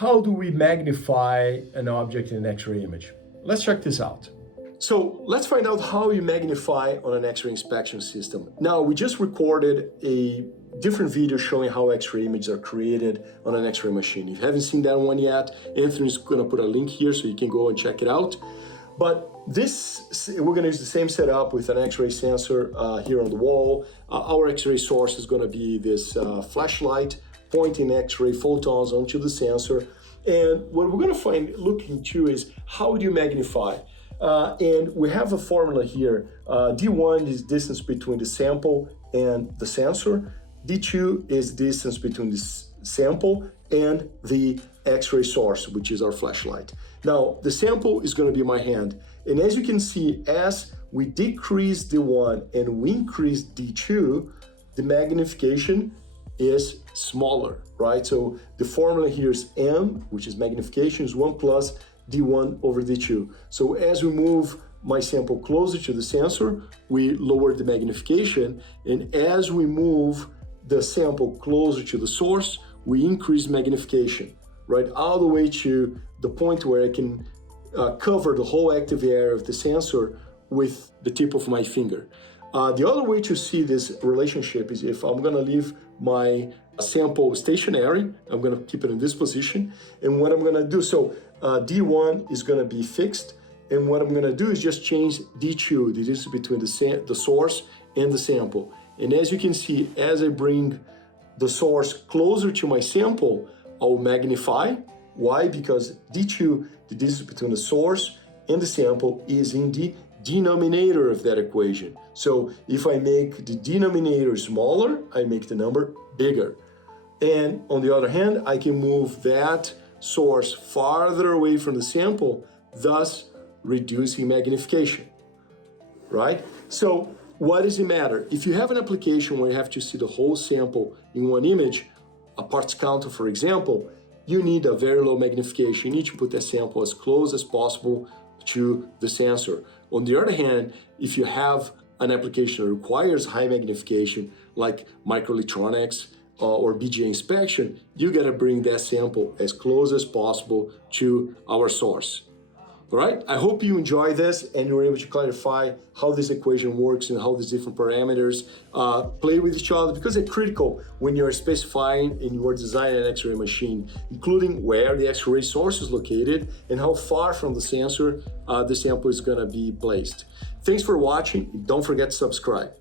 how do we magnify an object in an X-ray image? Let's check this out. So let's find out how you magnify on an X-ray inspection system. Now, we just recorded a different video showing how X-ray images are created on an X-ray machine. If you haven't seen that one yet, Anthony's gonna put a link here so you can go and check it out. But we're gonna use the same setup with an X-ray sensor here on the wall. Our X-ray source is gonna be this flashlight pointing X-ray photons onto the sensor. And what we're gonna look into is how do you magnify? And we have a formula here. D1 is distance between the sample and the sensor. D2 is distance between the sample and the X-ray source, which is our flashlight. Now, the sample is going to be my hand. And as you can see, as we decrease D1 and we increase D2, the magnification is smaller, right? So the formula here is M, which is magnification, is 1 plus D1 over D2. So as we move my sample closer to the sensor, we lower the magnification. And as we move the sample closer to the source, we increase magnification, right? All the way to the point where I can cover the whole active area of the sensor with the tip of my finger. The other way to see this relationship is if I'm gonna leave my sample stationary, I'm gonna keep it in this position. And what I'm gonna do, so D1 is gonna be fixed. And what I'm gonna do is just change D2, the distance between the source and the sample. And as you can see, as I bring the source closer to my sample, I'll magnify. Why? Because D2, the distance between the source and the sample, is in the denominator of that equation. So if I make the denominator smaller, I make the number bigger. And on the other hand, I can move that source farther away from the sample, thus reducing magnification, right? So what does it matter? If you have an application where you have to see the whole sample in one image, a parts counter, for example, you need a very low magnification. You need to put that sample as close as possible to the sensor. On the other hand, if you have an application that requires high magnification, like microelectronics or BGA inspection, you gotta bring that sample as close as possible to our source. All right, I hope you enjoy this and you were able to clarify how this equation works and how these different parameters play with each other, because they're critical when you're specifying and you are designing an X-ray machine, including where the X-ray source is located and how far from the sensor the sample is gonna be placed. Thanks for watching. Don't forget to subscribe.